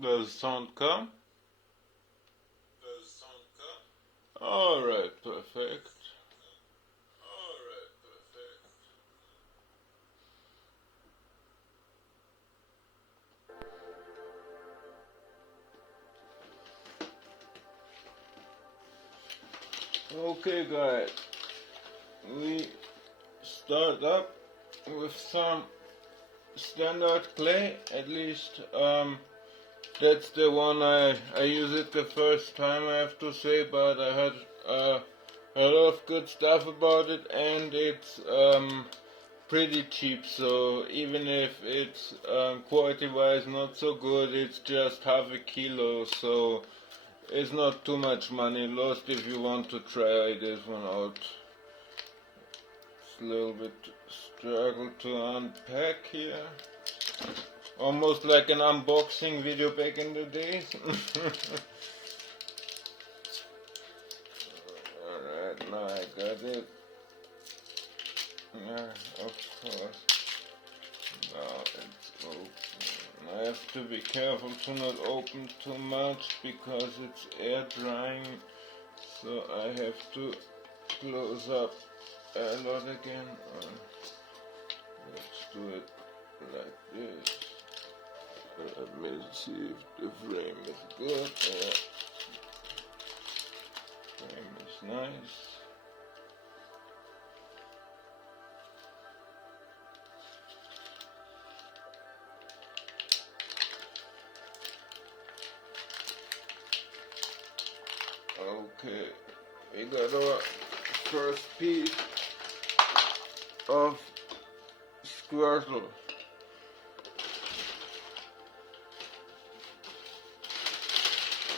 Does sound come? Alright, perfect. Okay guys, we start up with some standard clay, at least that's the one I use it the first time, I have to say, but I heard a lot of good stuff about it, and it's pretty cheap, so even if it's quality wise not so good, it's just half a kilo, so it's not too much money lost if you want to try this one out. It's a little bit struggle to unpack here. Almost like an unboxing video back in the days. Alright, now I got it. Yeah, of course. Now it's open. I have to be careful to not open too much because it's air drying, so I have to close up a lot again. Let's do it like this. Let me see if the frame is good. Frame is nice. Okay, we got our first piece of Squirtle.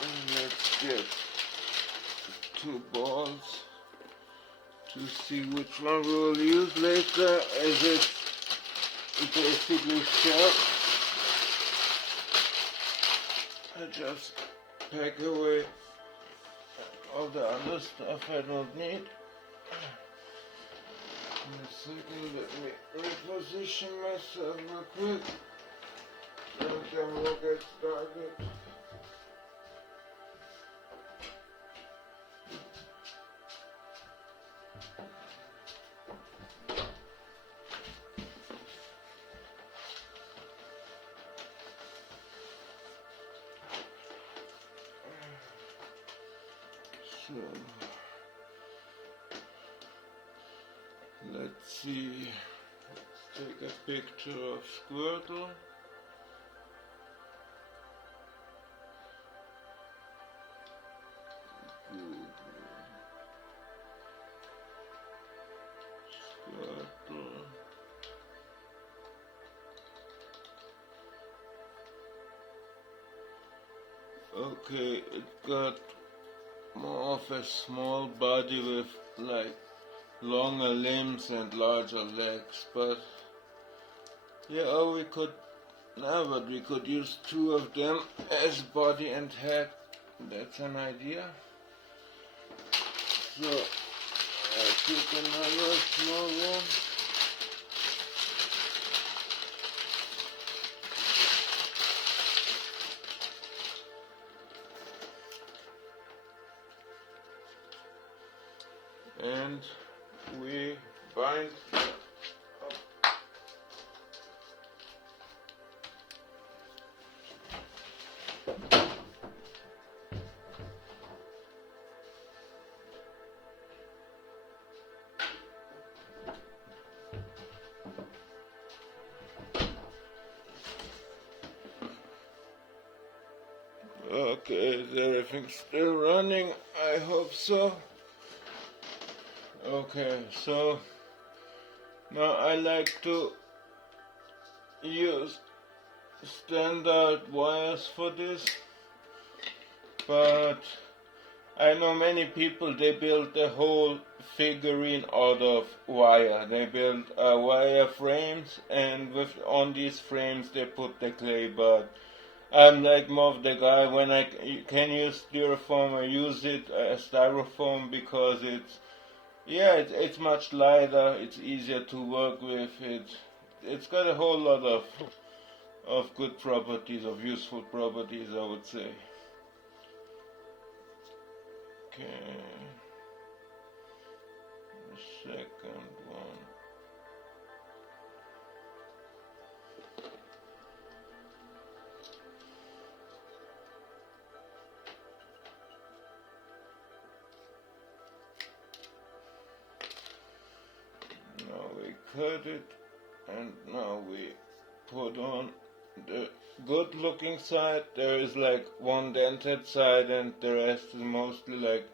And let's get 2 balls to see which one we will use later, as it's basically sharp. I just pack away all the other stuff I don't need. In a second, let me reposition myself real quick, and then we'll get started. So, let's see, let's take a picture of Squirtle. Squirtle. Okay, it got more of a small body with like longer limbs and larger legs, but yeah, or we could but we could use 2 of them as body and head. That's an idea. So I took another small one. And we bind up. Okay, is everything still running? I hope so. Okay, so now I like to use standard wires for this, but I know many people, they build the whole figurine out of wire. They build wire frames, and on these frames they put the clay, but I'm like more of the guy, when I can use styrofoam, I use it as styrofoam because it's much lighter, it's easier to work with, it's got a whole lot of of good properties, of useful properties, I would say. Okay, the second one. Now we cut it, and now we put on the good looking side. There is like one dented side and the rest is mostly like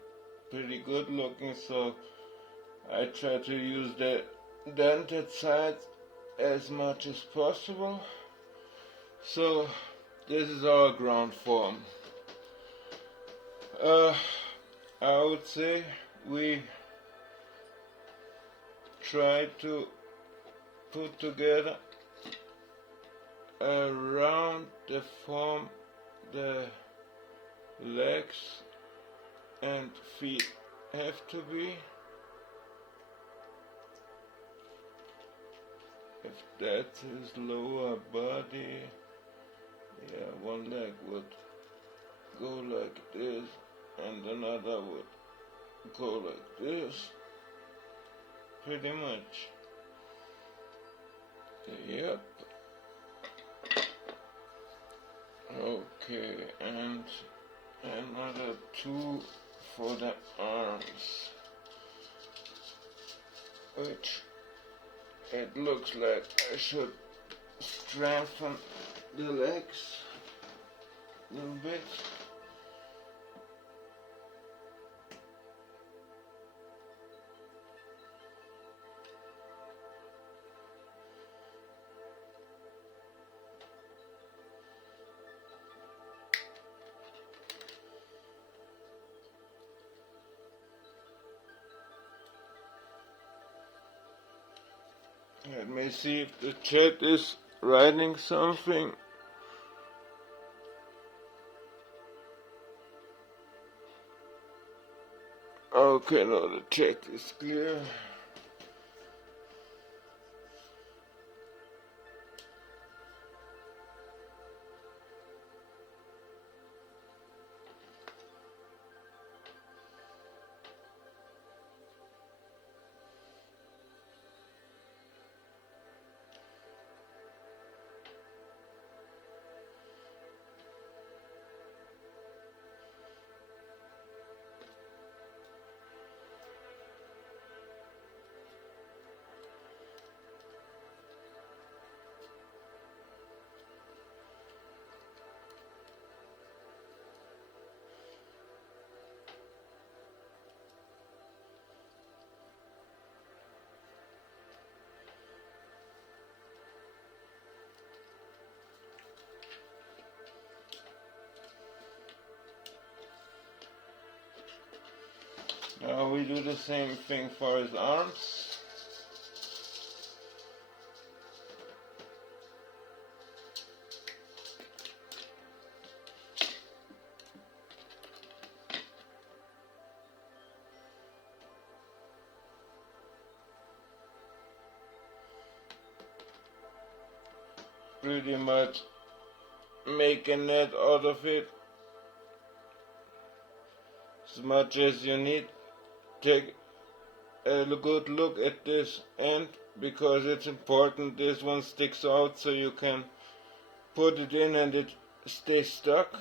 pretty good looking, so I try to use the dented side as much as possible. So this is our ground form. I would say we try to put together around the form the legs and feet have to be. If that is lower body, yeah, one leg would go like this and another would go like this, pretty much. Yep. Okay, and another two for the arms, which it looks like I should strengthen the legs a little bit. Let me see if the chat is writing something. Okay, no, the chat is clear. Now we do the same thing for his arms. Pretty much make a net out of it as much as you need. Take a good look at this end because it's important this one sticks out so you can put it in and it stays stuck.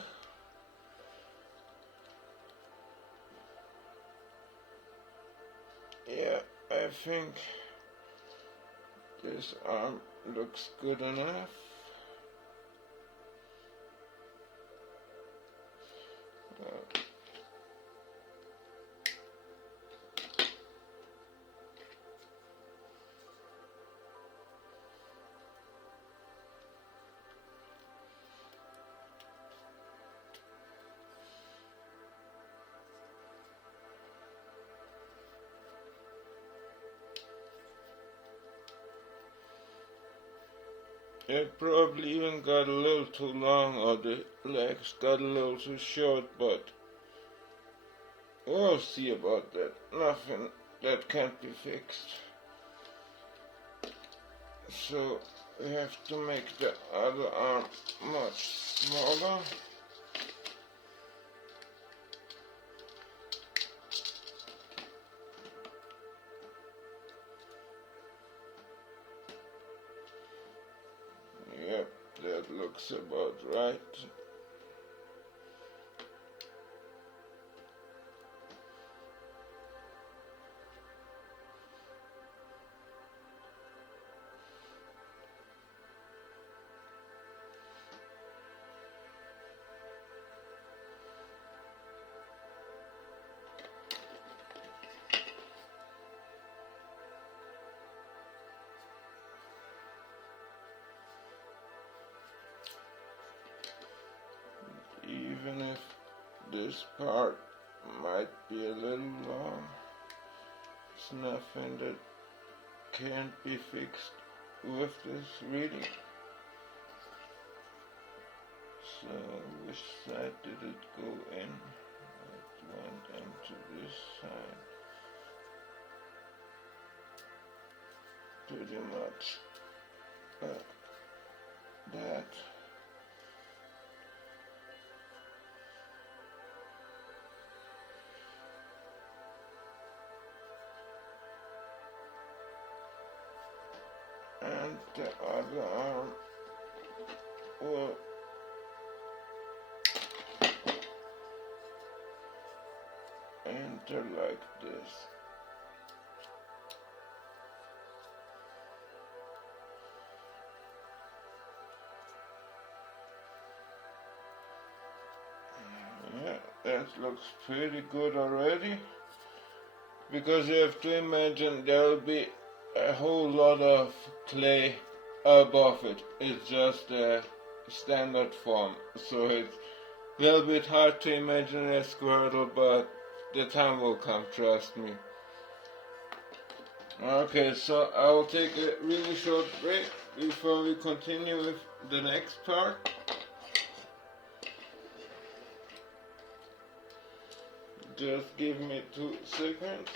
Yeah, I think this arm looks good enough. It probably even got a little too long, or the legs got a little too short, but we'll see about that. Nothing that can't be fixed. So we have to make the other arm much smaller. Yep, that looks about right. Even if this part might be a little long, it's nothing that can't be fixed with this reading. So which side did it go in? It went into this side. Pretty much that. And the other arm will enter like this. Yeah, that looks pretty good already, because you have to imagine there will be a whole lot of clay above it. It's just a standard form, so it's a little bit hard to imagine a squirtle, but the time will come, trust me. Okay, so I will take a really short break before we continue with the next part. Just give me 2 seconds.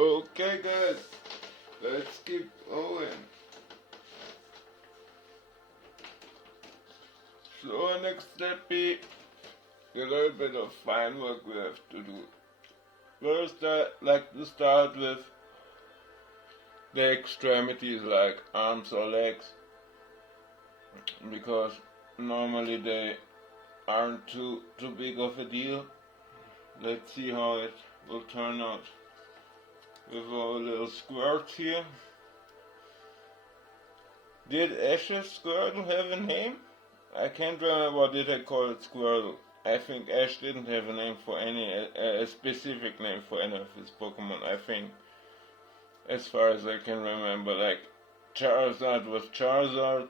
Okay guys, let's keep going. So next step be a little bit of fine work we have to do. First I like to start with the extremities like arms or legs, because normally they aren't too big of a deal. Let's see how it will turn out with our little squirts here. Did Ash's Squirtle have a name? I can't remember, what did I call it, Squirtle? I think Ash didn't have a name for a specific name for any of his Pokemon, I think. As far as I can remember, like Charizard was Charizard.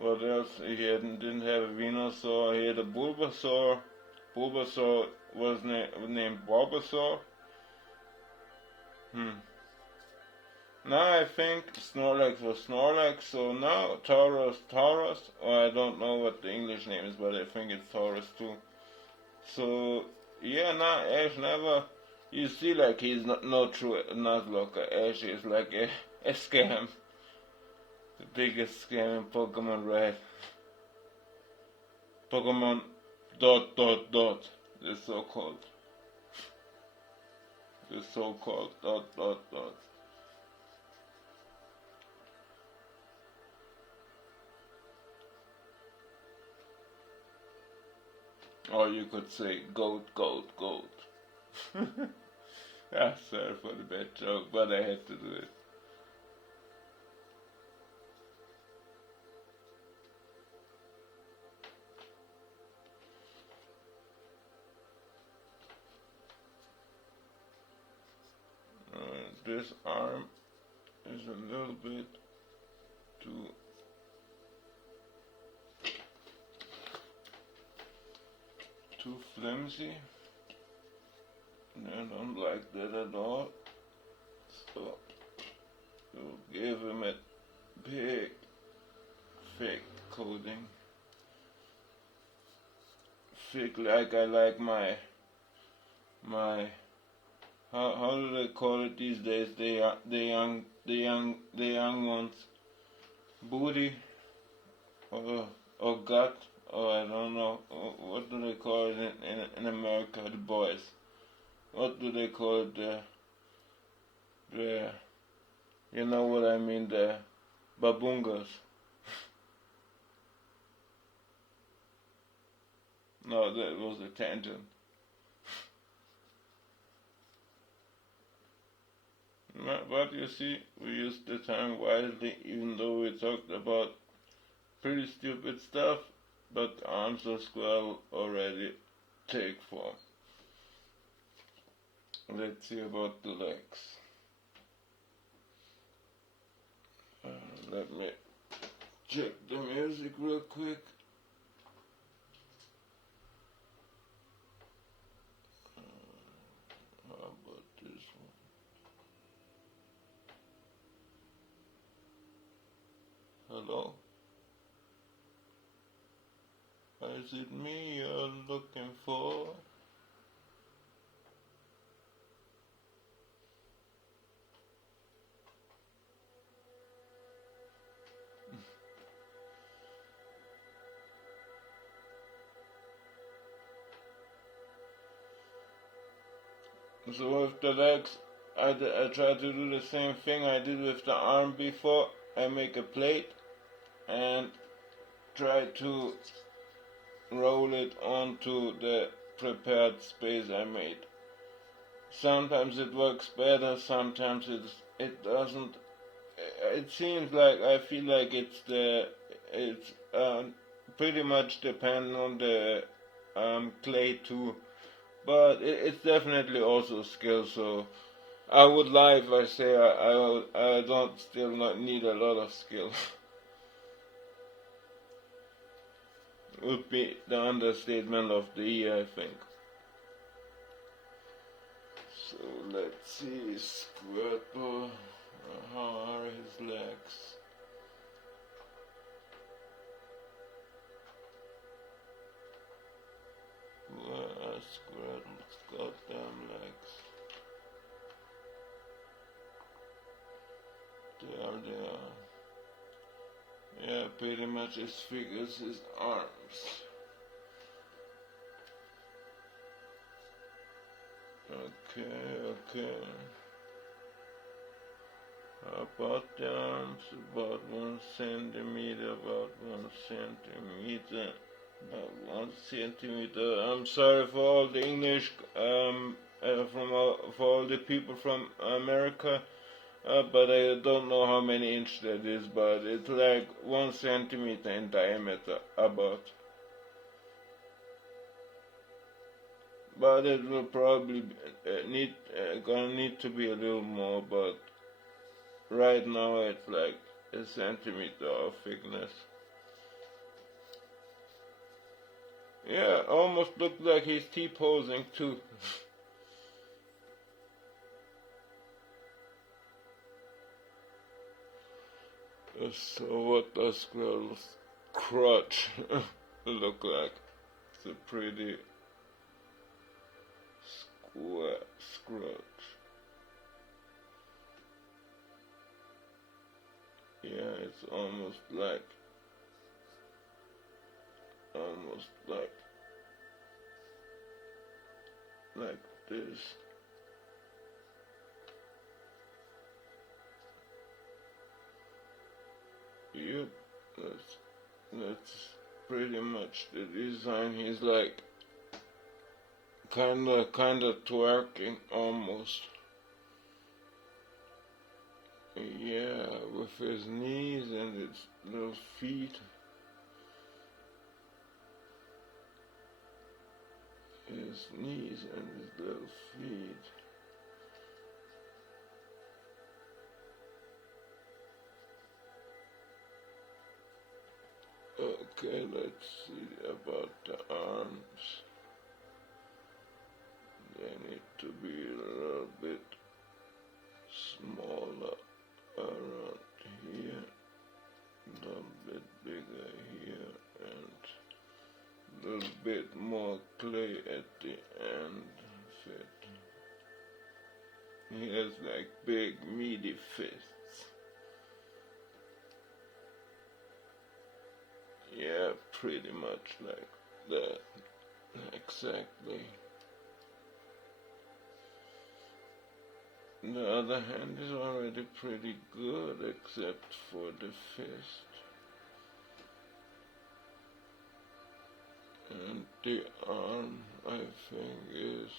What else? He didn't have a Venusaur, he had a Bulbasaur. Bulbasaur was named Bulbasaur. Now I think Snorlax was Snorlax, so now Tauros, or I don't know what the English name is, but I think it's Taurus too. So, yeah, now Ash never, you see, like, he's no true Nuzlocke. Ash is like a scam. The biggest scam in Pokemon Red. Pokemon ... the so-called. The so-called ... Or you could say goat. Ah, sorry for the bad joke, but I had to do it. This arm is a little bit too flimsy. I don't like that at all. So we'll give him a big thick coating. Thick like I like my how do they call it these days? The young ones. Booty or gut, or I don't know. What do they call it in America? The boys. What do they call it? The you know what I mean? The babungas. No, that was a tangent. But you see, we used the time wisely, even though we talked about pretty stupid stuff, but arms of Squirtle already take form. Let's see about the legs. Let me check the music real quick. How about this one? Hello? Is it me you're looking for? So with the legs, I try to do the same thing I did with the arm before. I make a plate and try to roll it onto the prepared space I made. Sometimes it works better, sometimes it doesn't. It seems like I feel like it's pretty much dependent on the clay too, but it's definitely also skill. So I would lie if I say I don't still not need a lot of skill. Would be the understatement of the year, I think. So let's see, Squirtle, how are his legs? Where are Squirtle's goddamn legs. There they are. Yeah, pretty much as big as his arms. Okay. How about the arms? About 1 centimeter, about 1 centimeter, about 1 centimeter. I'm sorry for all the English, for all the people from America, but I don't know how many inches that is, but it's like 1 centimeter in diameter, about. But it will probably gonna need to be a little more, but right now it's like a centimeter of thickness. Yeah, almost looks like he's T-posing too. So what does Squirtle's crotch look like? It's a pretty square scratch. Yeah, it's almost like this. Yep, that's pretty much the design. He's like kinda twerking almost. Yeah, with his knees and his little feet. His knees and his little feet. Okay, let's see about the arms. They need to be a little bit smaller around here, a little bit bigger here, and a little bit more clay at the end of it. He has like big meaty fists. Yeah, pretty much like that. Exactly. The other hand is already pretty good, except for the fist. And the arm, I think, has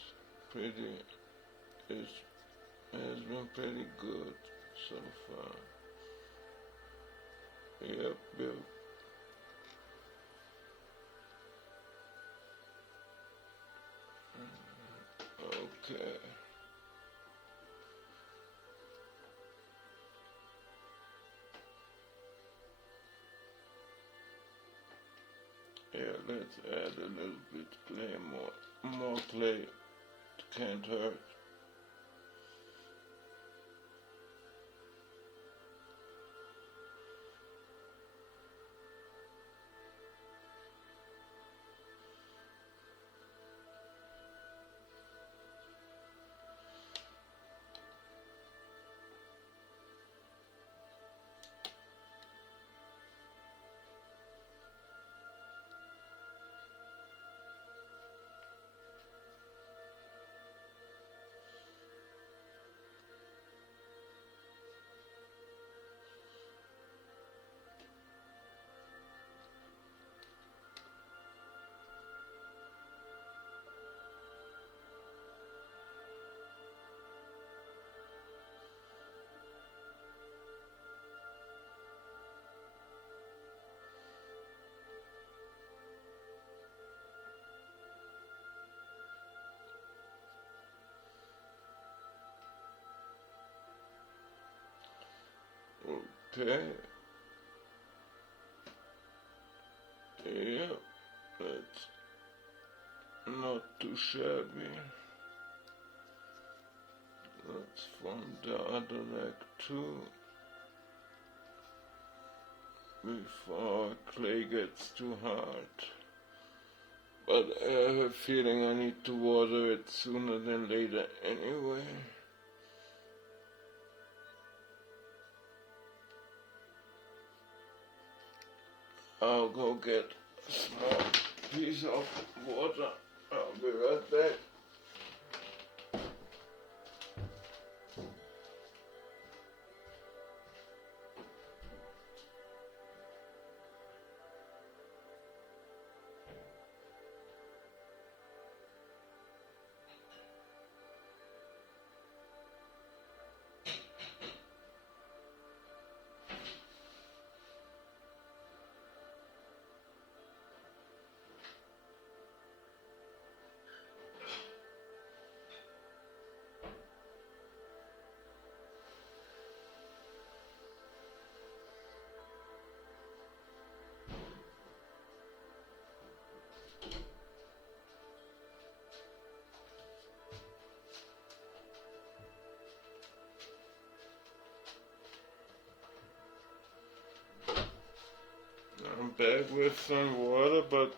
been pretty good so far. Yep. Okay. Yeah, let's add a little bit clay, more clay. It can't hurt. Okay. Yeah, that's not too shabby. Let's form the other leg too, before clay gets too hard. but I have a feeling I need to water it sooner than later anyway. I'll go get a small piece of water. I'll be right back. I'm back with some water, but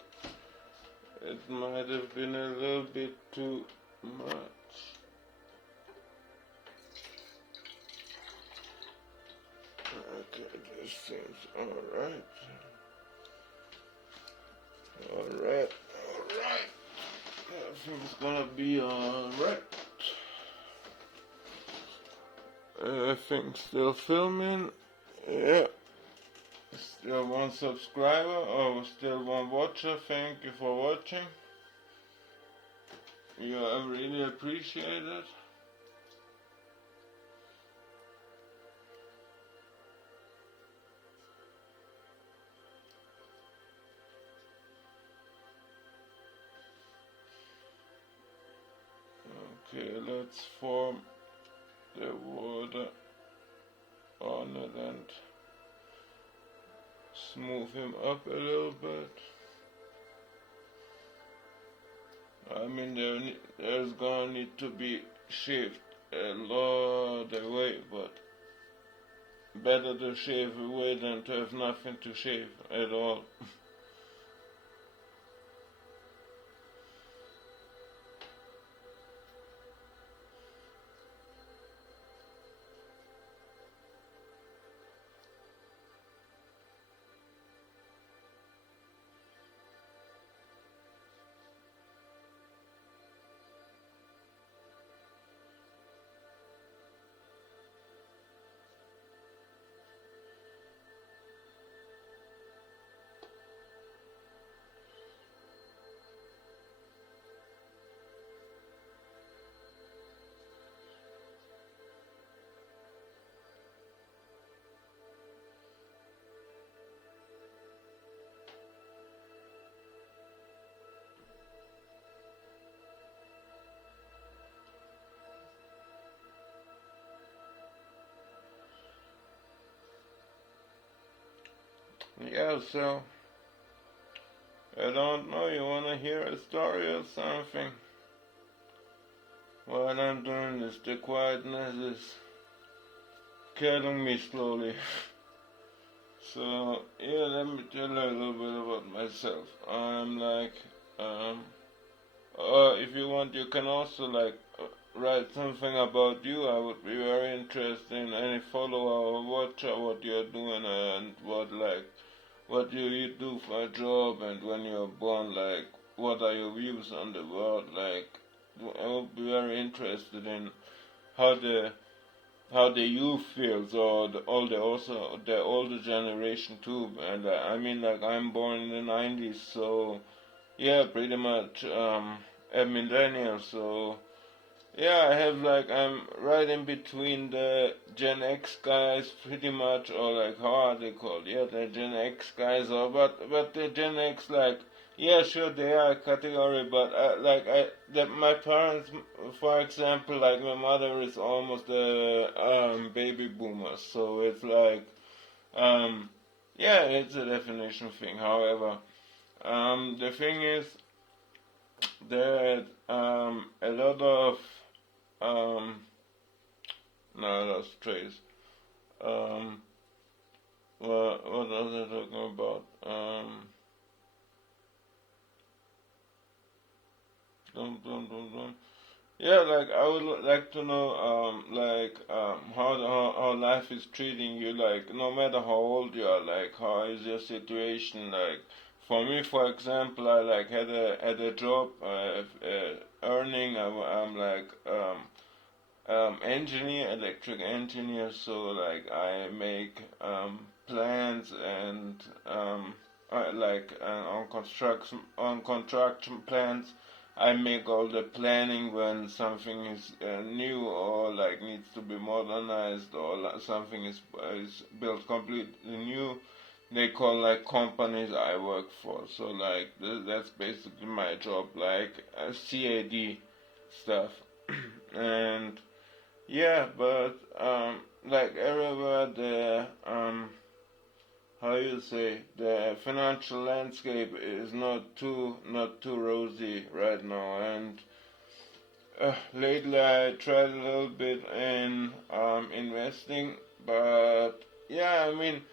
it might have been a little bit too much. Okay, this seems alright. Alright. Everything's gonna be alright. Everything's still filming. Yeah. Still one subscriber or still one watcher. Thank you for watching. You are really appreciated. Okay, let's form the water on it and smooth him up a little bit. I mean, there's gonna need to be shaved a lot away, but better to shave away than to have nothing to shave at all. Yeah, so I don't know, you wanna hear a story or something? While I'm doing this, the quietness is killing me slowly. So yeah, let me tell you a little bit about myself. I'm like, if you want, you can also like write something about you. I would be very interested in any follower or watcher what you're doing and what you do for a job and when you're born, like what are your views on the world. Like I would be very interested in how the youth feels, or also the older generation too. And I mean, like I'm born in the 90s, so yeah, pretty much a millennial. So yeah, I'm right in between the Gen X guys, pretty much, or like how are they called? Yeah, the Gen X guys, or but the Gen X, like, yeah, sure they are a category, but my parents, for example, like my mother is almost a baby boomer, so it's like yeah, it's a definition thing. However, the thing is that a lot of um, no, that's trace. Um, what was I talking about? Yeah, like I would like to know, how life is treating you. Like no matter how old you are, like how is your situation? Like for me, for example, I like had a job, earning. I'm like engineer, electric engineer. So like I make plans and I like on construction plans. I make all the planning when something is new or like needs to be modernized or something is built completely new. They call like companies I work for. So like that's basically my job, like CAD stuff. And yeah, but like everywhere the how you say, the financial landscape is not too rosy right now. And lately I tried a little bit in investing, but yeah, I mean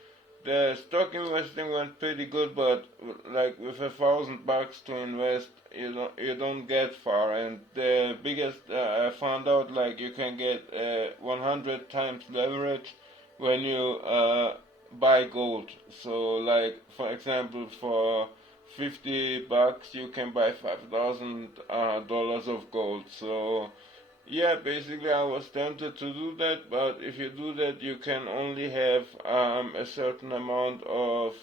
the stock investing went pretty good, but like with $1,000 to invest, you don't get far. And the biggest I found out, like you can get 100 times leverage when you buy gold. So like for example, for $50 you can buy $5,000 of gold. So yeah, basically I was tempted to do that, but if you do that, you can only have a certain amount of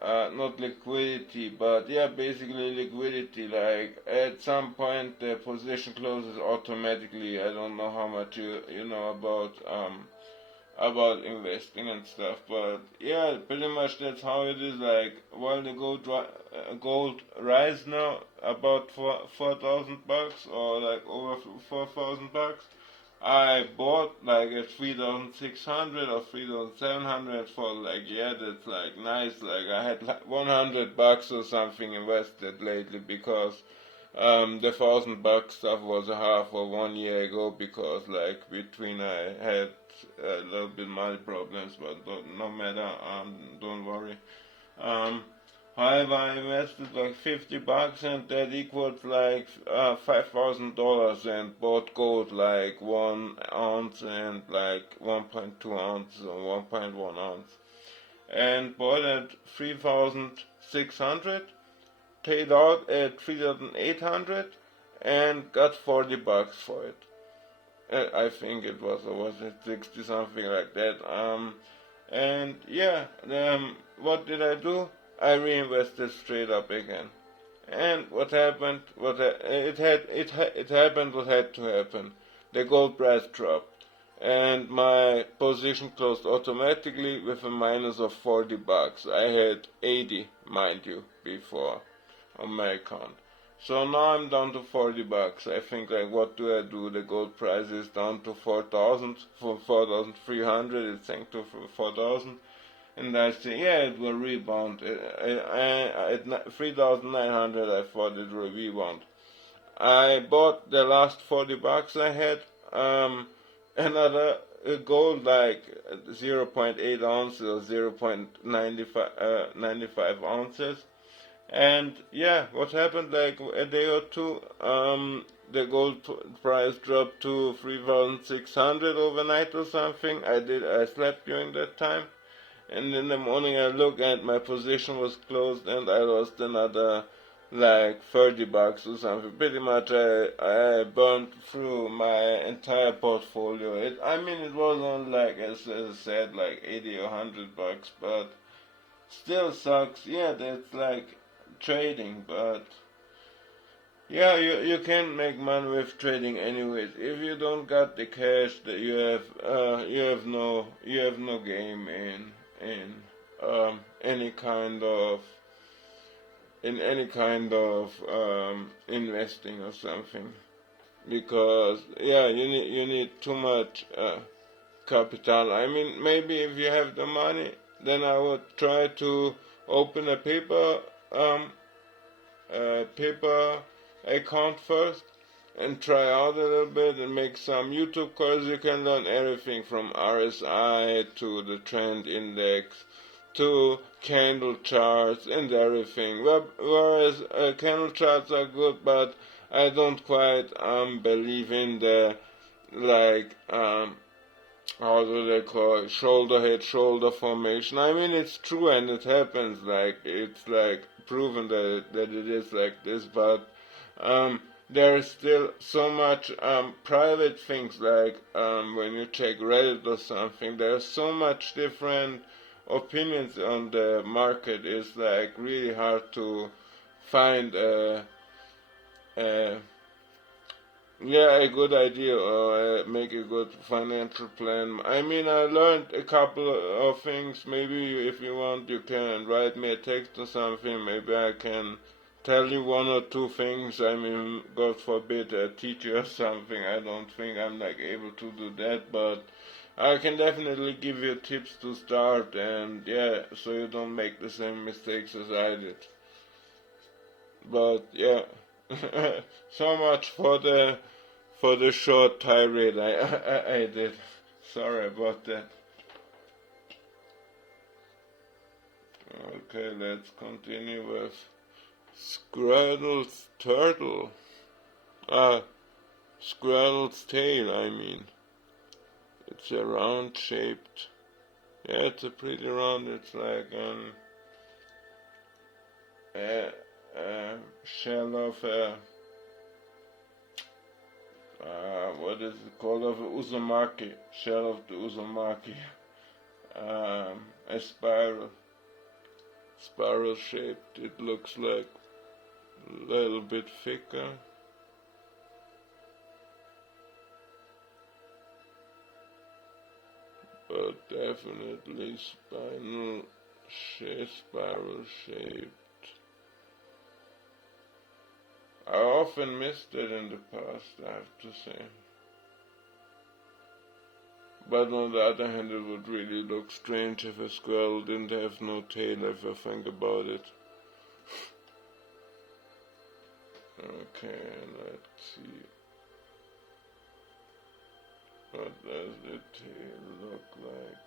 not liquidity, but yeah, basically liquidity. Like at some point the position closes automatically. I don't know how much you know about investing and stuff, but yeah, pretty much that's how it is. Like while the gold rise now about $4,000 or like over $4,000, I bought like at 3,600 or 3,700 for like, yeah, that's like nice. Like I had like $100 or something invested lately because the $1,000 stuff was a half of 1 year ago, because like between I had a little bit money problems, but no matter, don't worry. Um, However, I invested like $50 and that equals like $5,000, and bought gold like 1 ounce and like 1.2 ounces or 1.1 ounce, and bought at 3,600, paid out at 3,800, and got $40 for it. I think it was it 60 something like that. And yeah, what did I do? I reinvested straight up again. And what happened? It happened what had to happen. The gold price dropped, and my position closed automatically with a minus of $40. I had 80, mind you, before on my account. So now I'm down to $40. I think, like, what do I do? The gold price is down to 4,000, for 4,300. It's sank to 4,000, and I say, yeah, it will rebound. At 3,900, I thought it will rebound. I bought the last $40 I had. Another gold like 0.8 ounces or 0.95 ounces. And yeah, what happened, like a day or two, the gold price dropped to 3,600 overnight or something. I slept during that time, and in the morning I looked and my position was closed, and I lost another like $30 or something. Pretty much I burned through my entire portfolio. It wasn't like, as I said, like 80 or $100, but still sucks. Yeah, that's like trading, but yeah, you can make money with trading anyways. If you don't got the cash, that you have no game in any kind of investing or something, because yeah, you need too much capital. Maybe if you have the money, then I would try to open a paper account first and try out a little bit and make some YouTube courses. You can learn everything from RSI to the trend index to candle charts and everything. Whereas candle charts are good, but I don't quite believe in the, like, how do they call it, shoulder head shoulder formation. I mean, it's true and it happens, like, it's like proven that it is like this, but there is still so much private things, like when you check Reddit or something, there's so much different opinions on the market. It's like really hard to find a good idea or make a good financial plan. I mean, I learned a couple of things. Maybe if you want, you can write me a text or something. Maybe I can tell you one or two things. I mean, God forbid, teach you or something. I don't think I'm like able to do that, but I can definitely give you tips to start, and yeah, so you don't make the same mistakes as I did. But yeah, so much for the short tirade I did. Sorry about that. Okay, let's continue with Squirtle's turtle. Squirtle's tail, I mean. It's a round shaped. Yeah, it's a pretty round. It's like a shell of a what is it called, of a uzumaki, shell of the uzumaki, a spiral shaped. It looks like a little bit thicker, but definitely spiral shaped. I often missed it in the past, I have to say. But on the other hand, it would really look strange if a squirrel didn't have no tail, if I think about it. Okay, let's see. What does the tail look like?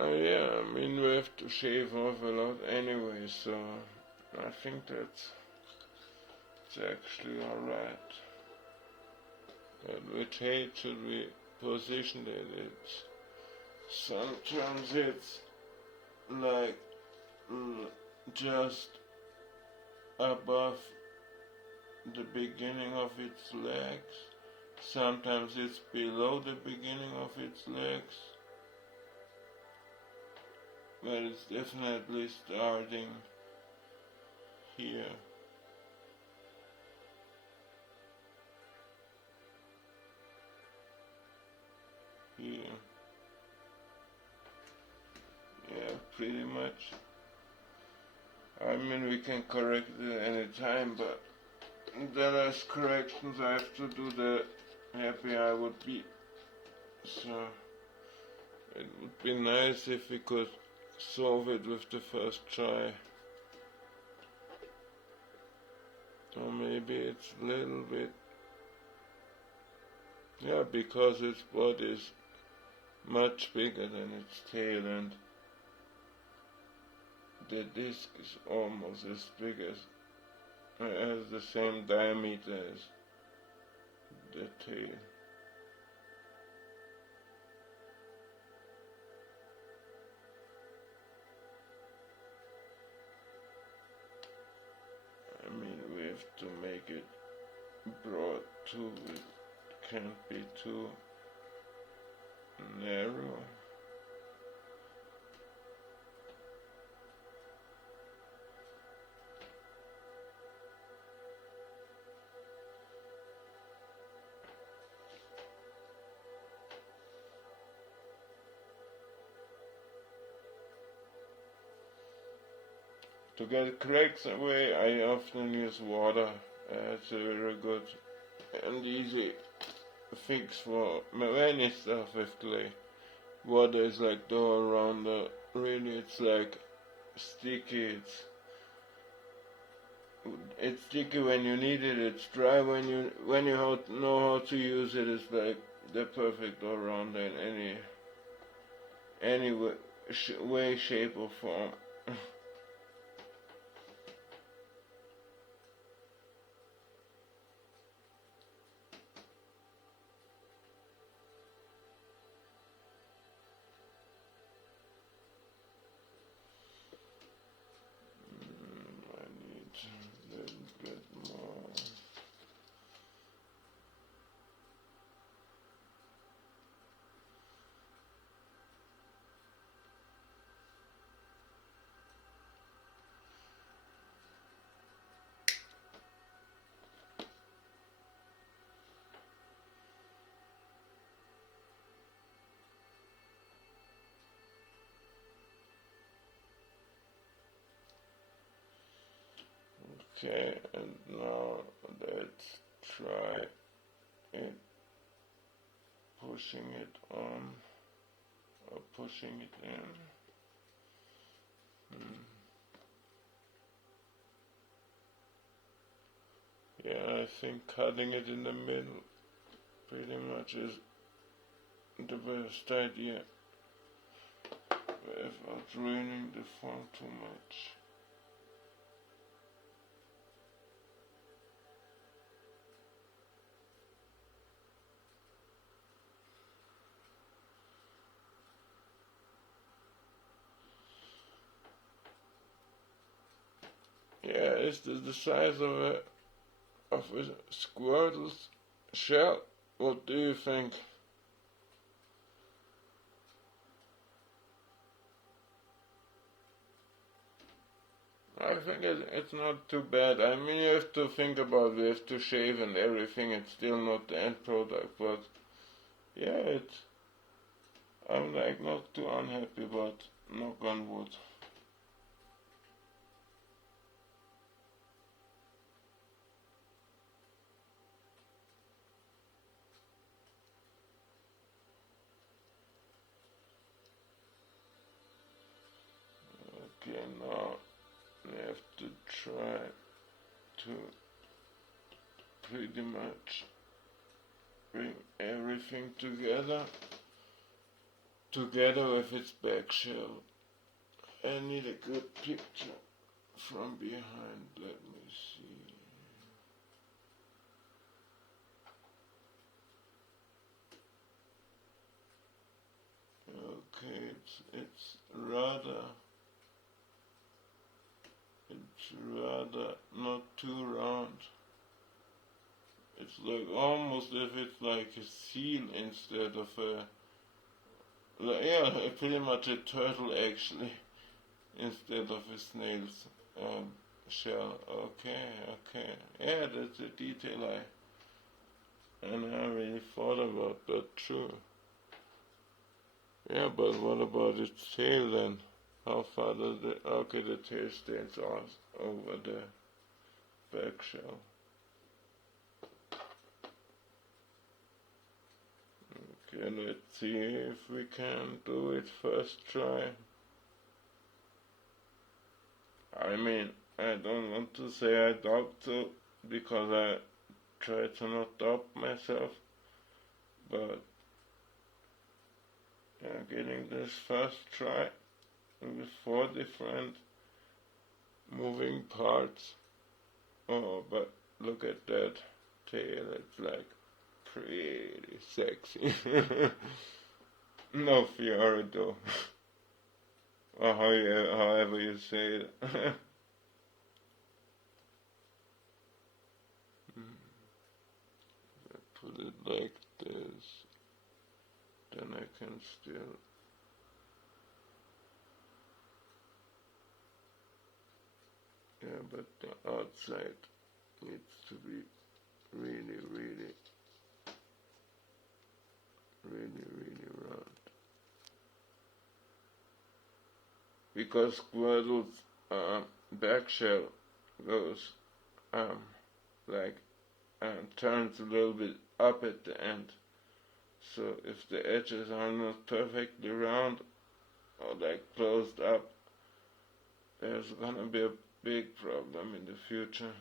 Yeah, I mean, we have to shave off a lot anyway, so I think it's actually alright. But which height should we position it? Sometimes it's like just above the beginning of its legs. Sometimes it's below the beginning of its legs. But it's definitely starting here. Here. Yeah, pretty much. I mean, we can correct it any time, but the less corrections I have to do, the happier I would be. So it would be nice if we could solve it with the first try. Or maybe it's a little bit, yeah, because its body is much bigger than its tail, and the disc is almost as big as has the same diameter as the tail. I mean, we have to make it broad too, it can't be too narrow. To get cracks away, I often use water. It's a very good and easy fix for many stuff with clay. water is like the whole rounder. Really, it's like sticky. It's sticky when you need it. It's dry when you know how to use it. It's like the perfect all rounder in any way, shape, or form. I need a little bit more. Okay, and now let's try it, pushing it on, or pushing it in. Yeah, I think cutting it in the middle pretty much is the best idea without ruining the form too much. Yeah, is this the size of a squirtle's shell? What do you think? I think it's not too bad. I mean, you have to think about we have to shave and everything. It's still not the end product, but yeah, I'm like not too unhappy, but knock on wood. Okay, now we have to try to pretty much bring everything together with its back shell. I need a good picture from behind. Let me see. Okay, it's rather not too round. It's like almost if it's like a seal instead of yeah, pretty much a turtle actually, instead of a snail's shell. Okay, yeah, that's a detail I never really thought about, but true. Yeah, but what about its tail then? How far does okay, the tail stands over the back shell. Okay, let's see if we can do it first try. I mean, I don't want to say I doubt to, because I try to not doubt myself, but yeah, getting this first try with 4 different moving parts. Oh, but look at that tail, it's like pretty sexy. No Fiora though. Or however you say it. Put it like this, then I can still but the outside needs to be really round. Because Squirtle's back shell goes like turns a little bit up at the end. So if the edges are not perfectly round or like closed up, there's gonna be a big problem in the future.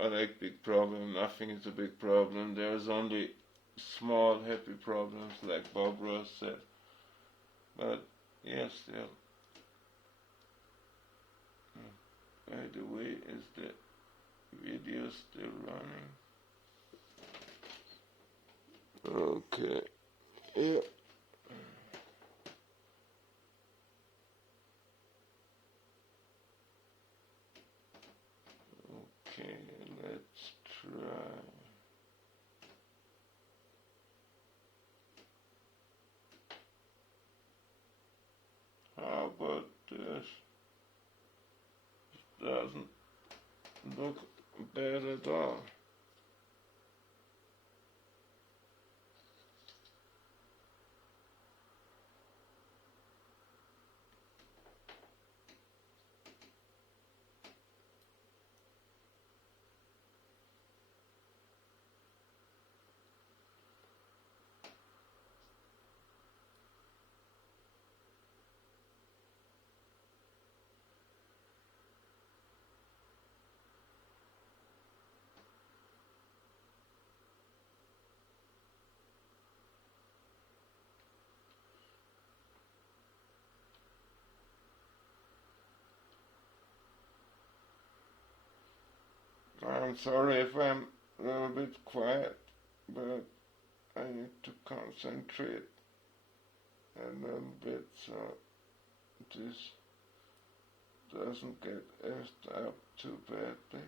I like big problem, nothing is a big problem. There's only small happy problems like Bob Ross said. But yes, still. By the way, is the video still running? Okay. Yeah. Okay, let's try. How about this? Doesn't look bad at all. I'm sorry if I'm a little bit quiet, but I need to concentrate a little bit so this doesn't get effed up too badly.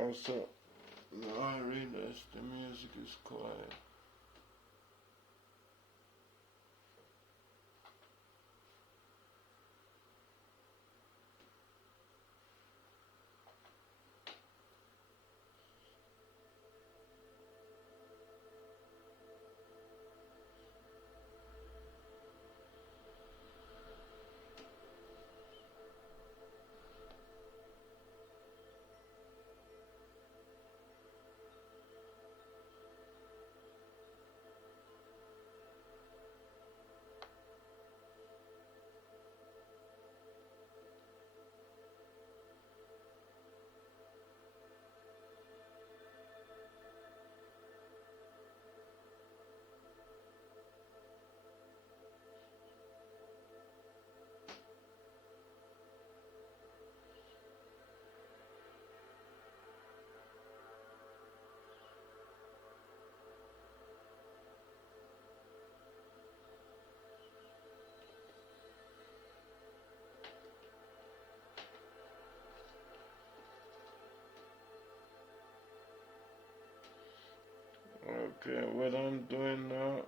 Also, now I realize the music is quiet. Okay, what I'm doing now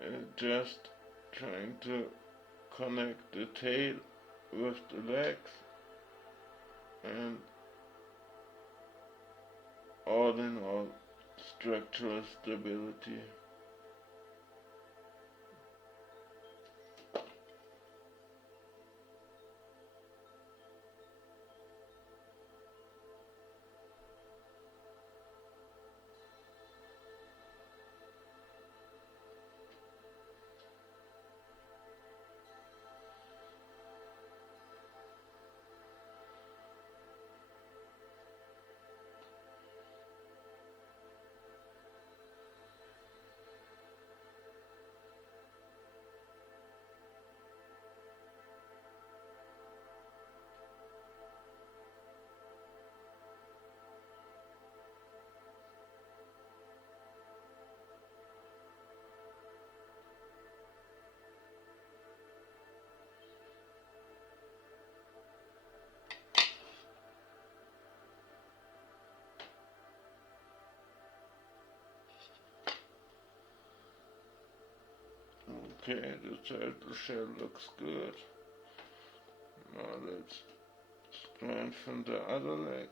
is just trying to connect the tail with the legs, and all in all, structural stability. Okay, the turtle shell looks good. Now let's strengthen the other leg.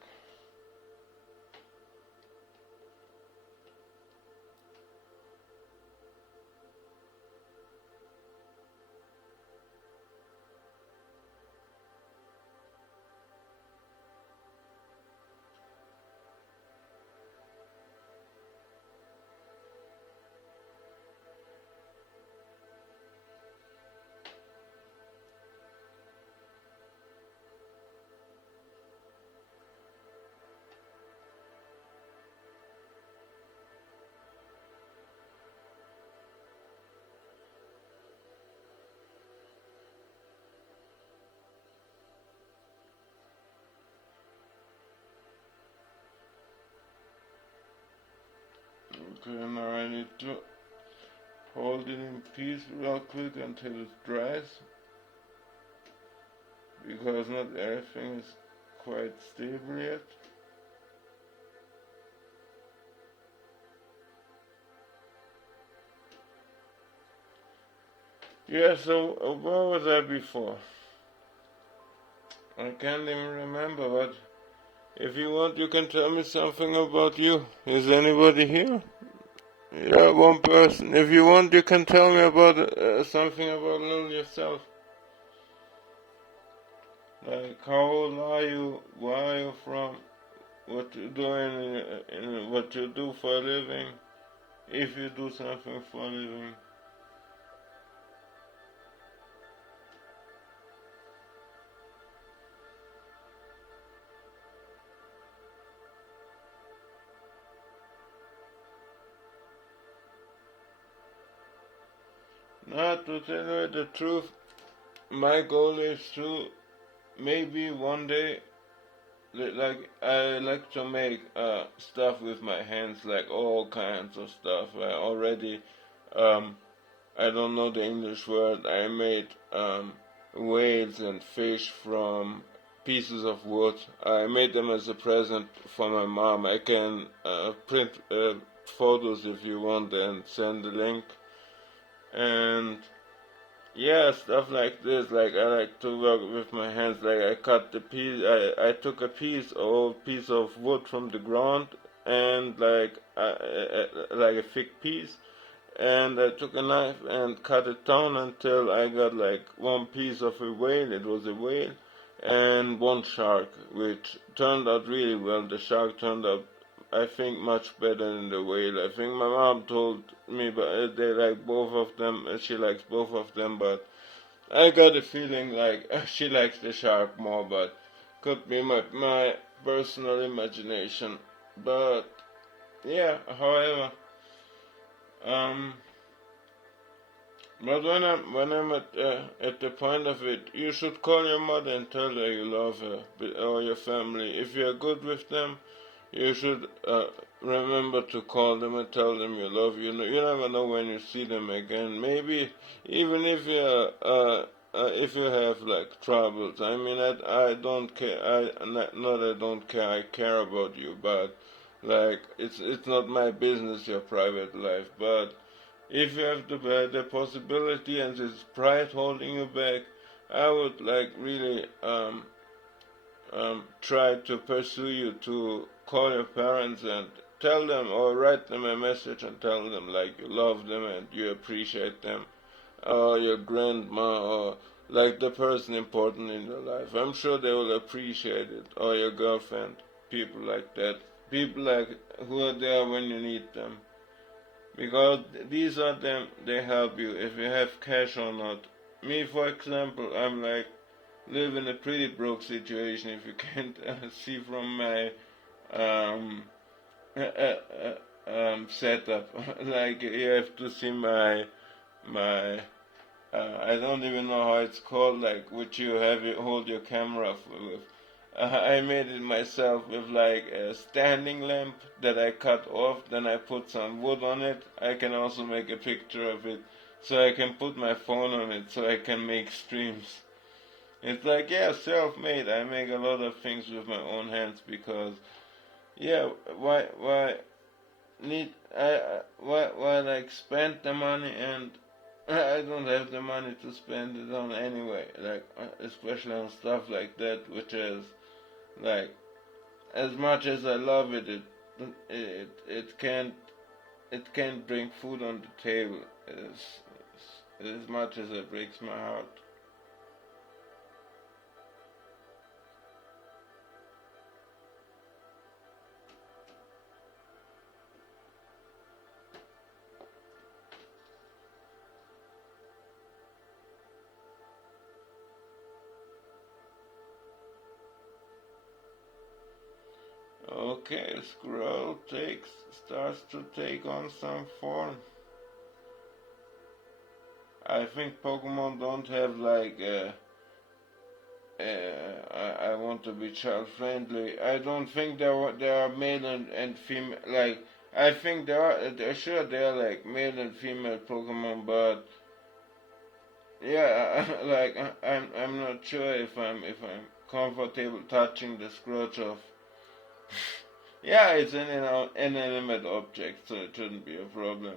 Okay, now I need to hold it in peace real quick until it dries, because not everything is quite stable yet. Yeah, so where was I before? I can't even remember, but if you want, you can tell me something about you. Is anybody here? Yeah, one person. If you want, you can tell me about something about little yourself. Like, how old are you? Where are you from? What you doing? What you do for a living? If you do something for a living. Not to tell you the truth, my goal is to maybe one day, like, I like to make stuff with my hands, like all kinds of stuff. I already, I don't know the English word, I made whales and fish from pieces of wood. I made them as a present for my mom. I can print photos if you want and send the link. And yeah, stuff like this. Like, I like to work with my hands. Like, I cut the piece. I took a old piece of wood from the ground, and like a thick piece, and I took a knife and cut it down until I got like one piece of a whale. It was a whale, and one shark, which turned out really well. The shark turned out, I think, much better than the whale. I think my mom told me, but they like both of them. She likes both of them, but I got a feeling like she likes the shark more. But could be my personal imagination. But yeah, however, um, but when I'm at the point of it, you should call your mother and tell her you love her, or your family. If you're good with them, you should remember to call them and tell them you love you. You never know when you see them again. Maybe even if you have like troubles. I mean, I don't care. I don't care. I care about you, but like it's not my business, your private life. But if you have the possibility and this pride holding you back, I would like really try to pursue you to call your parents and tell them, or write them a message and tell them like you love them and you appreciate them, or your grandma, or like the person important in your life. I'm sure they will appreciate it, or your girlfriend, people like that, people like who are there when you need them. Because these are them, they help you if you have cash or not. Me, for example, I'm like live in a pretty broke situation, if you can't see from my um, setup. Like, you have to see my I don't even know how it's called, like which you have you hold your camera with. I made it myself with like a standing lamp that I cut off, then I put some wood on it. I can also make a picture of it, so I can put my phone on it so I can make streams. It's like, yeah, self-made. I make a lot of things with my own hands because, yeah, why need why like spend the money and I don't have the money to spend it on anyway. Like, especially on stuff like that, which is like, as much as I love it, it can't bring food on the table as much as it breaks my heart. Okay, scroll starts to take on some form. I think Pokemon don't have like I want to be child friendly. I don't think there are male and female, like I think they're sure there are like male and female Pokemon, but yeah, like I'm not sure if I'm comfortable touching the scratch of. Yeah, it's an inanimate object, so it shouldn't be a problem.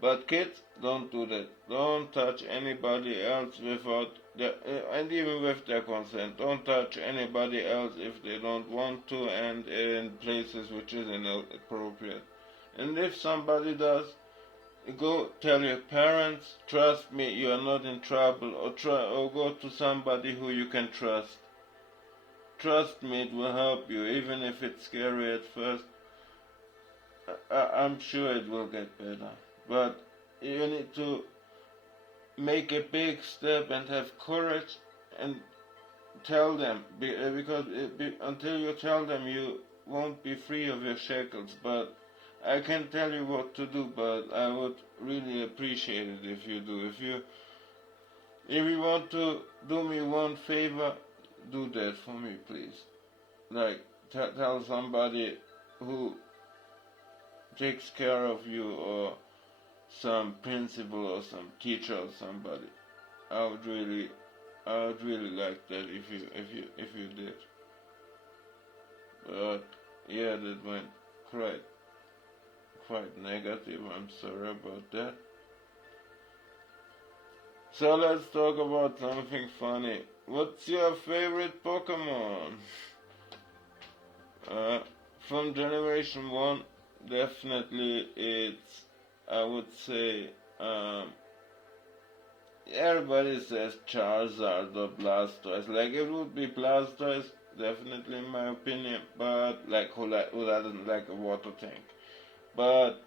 But kids, don't do that. Don't touch anybody else without and even with their consent. Don't touch anybody else if they don't want to and in places which is inappropriate. And if somebody does, go tell your parents. Trust me, you are not in trouble. Or go to somebody who you can trust. Trust me, it will help you, even if it's scary at first. I'm sure it will get better. But you need to make a big step and have courage and tell them, because until you tell them you won't be free of your shackles. But I can tell you what to do, but I would really appreciate it if you do. If you want to do me one favor, do that for me, please. Like, tell somebody who takes care of you, or some principal or some teacher or somebody. I would really like that if you did. But yeah, that went quite negative. I'm sorry about that. So let's talk about something funny. What's your favorite Pokemon? From Generation 1, definitely it's, I would say, everybody says Charizard or Blastoise. Like, it would be Blastoise, definitely in my opinion, but like, who doesn't like a water tank? But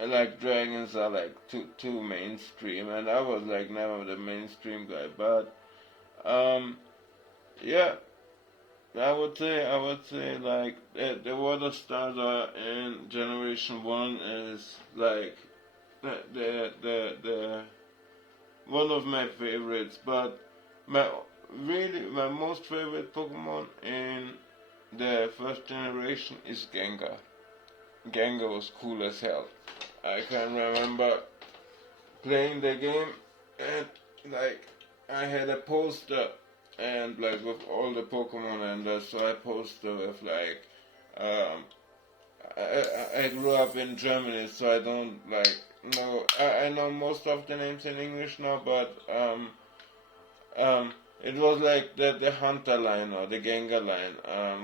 like, dragons are like too mainstream, and I was like never the mainstream guy. But yeah, I would say like the water starter in Generation 1 is like the one of my favorites. But my my most favorite Pokemon in the first generation is Gengar. Gengar was cool as hell. I can remember playing the game, and like, I had a poster, and like with all the Pokemon, and I saw a poster with like I grew up in Germany, so I don't like know. I know most of the names in English now, but it was like the Hunter line or the Gengar line.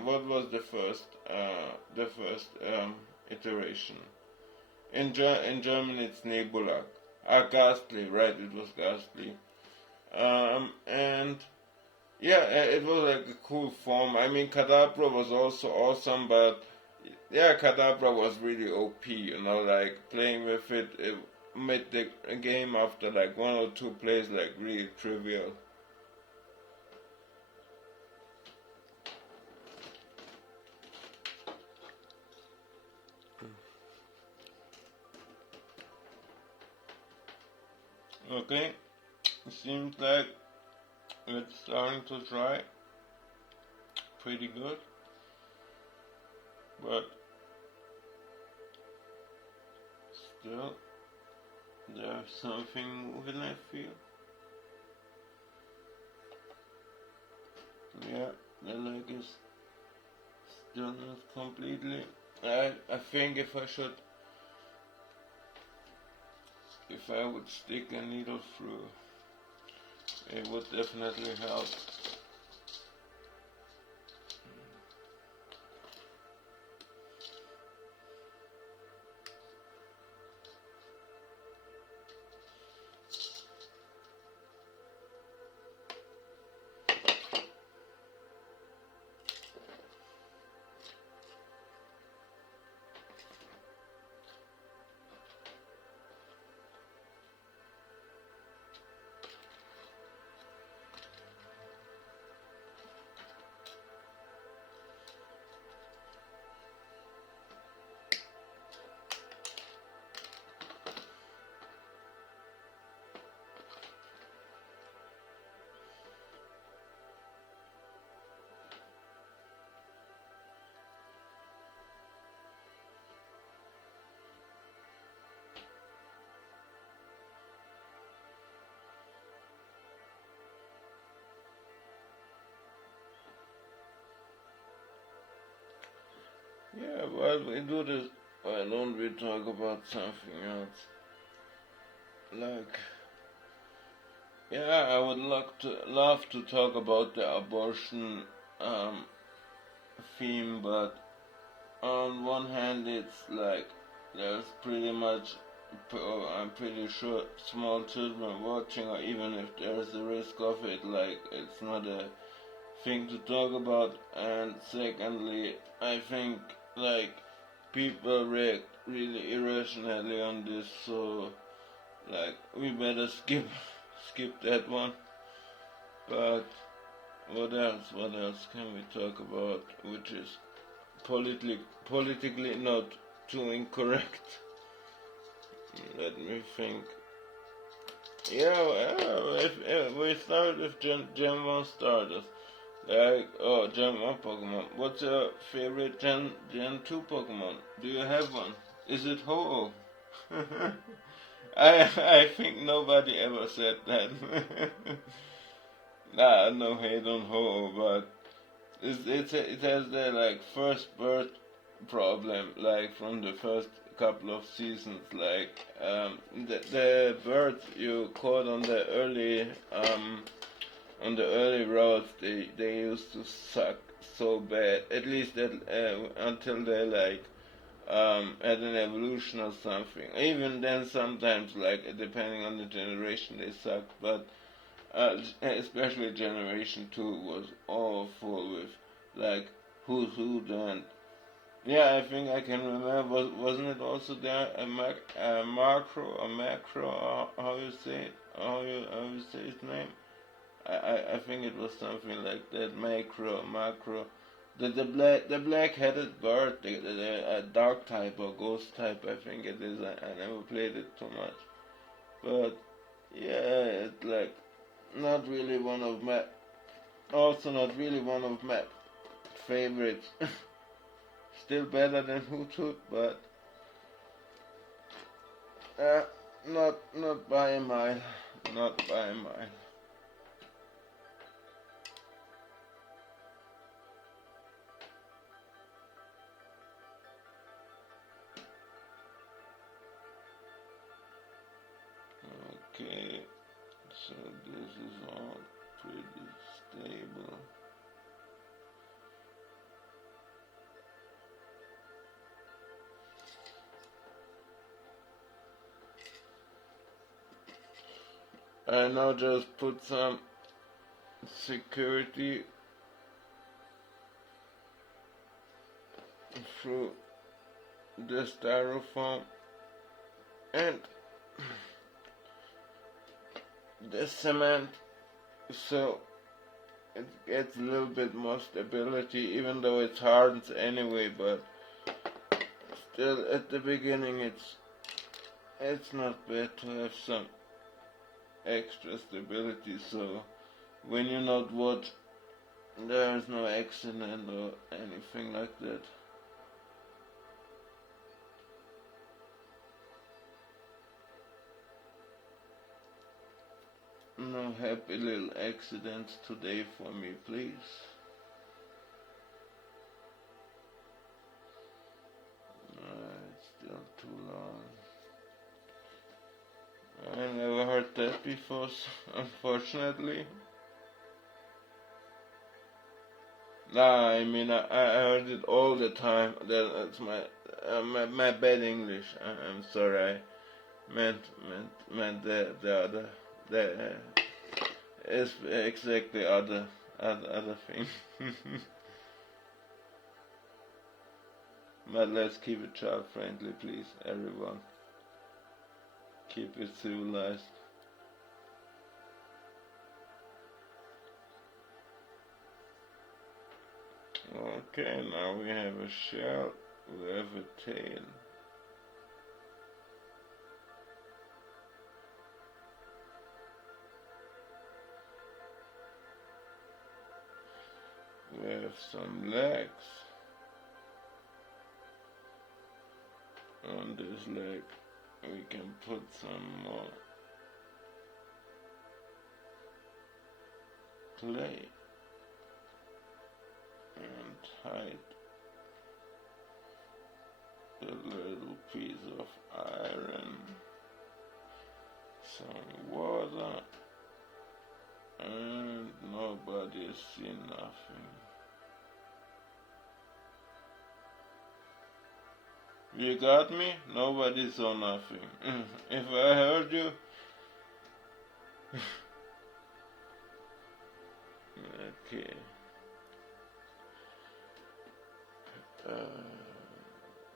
What was the first iteration? In German it's Nebula. Ghastly, right? It was Ghastly. And yeah, it was like a cool form. I mean, Kadabra was also awesome, but yeah, Kadabra was really OP, like playing with it made the game after like one or two plays like really trivial. Okay, seems like it's starting to dry pretty good, but still there's something moving, I feel. Yeah, the leg is still not completely. I think if I would stick a needle through, it would definitely help. Yeah, while we do this, why don't we talk about something else? Like, yeah, I would love to talk about the abortion theme, but on one hand, it's like there's pretty much, I'm pretty sure, small children watching, or even if there's a risk of it, like it's not a thing to talk about. And secondly, I think like people react really irrationally on this, so like we better skip that one. But what else? What else can we talk about which is politically not too incorrect? Let me think. Yeah, if we start with Gen 1 starters. Like, oh, Gen 1 Pokemon. What's your favorite Gen 2 Pokemon? Do you have one? Is it Ho-Oh? I think nobody ever said that. Nah, no hate on Ho-Oh, but it has the like first birth problem, like from the first couple of seasons. Like the birds you caught on the early routes, they used to suck so bad. At least until they like had an evolution or something. Even then, sometimes like depending on the generation, they suck. But especially Generation 2 was awful with like who's who and yeah, I think I can remember. Wasn't it also there a macro, or how you say it? How you say his name? I think it was something like that. Macro. The black headed bird, the dark type or ghost type. I think it is. I never played it too much, but yeah, it's like not really one of my. Also, not really one of my favorites. Still better than Hoothoot, but not by a mile. Not by a mile. Okay, so this is all pretty stable. I now just put some security through the styrofoam and the cement, so it gets a little bit more stability, even though it hardens anyway. But still, at the beginning, it's not bad to have some extra stability, so when you're not watching, there is no accident or anything like that. No happy little accidents today for me, please. It's still too long. I never heard that before, unfortunately. Nah, I mean, I heard it all the time. That's my bad English. I'm sorry. I meant the other. It's exactly other thing. But let's keep it child friendly, please, everyone. Keep it civilized. Okay, now we have a shell, we have a tail. We have some legs. On this leg, we can put some more clay and hide a little piece of iron, some water, and nobody has seen nothing. You got me? Nobody saw nothing. If I heard you... Okay.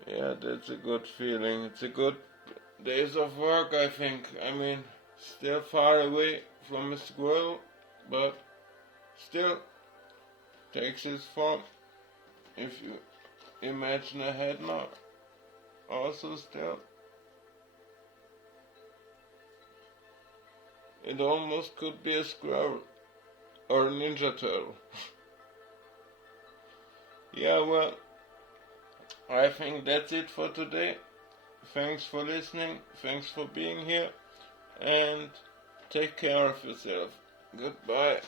Yeah, that's a good feeling. It's a good days of work, I think. I mean, still far away from a squirrel, but still takes its form. If you imagine a head now, also still, it almost could be a squirrel or a ninja turtle. Yeah, well, I think that's it for today. Thanks for listening, thanks for being here, and take care of yourself. Goodbye.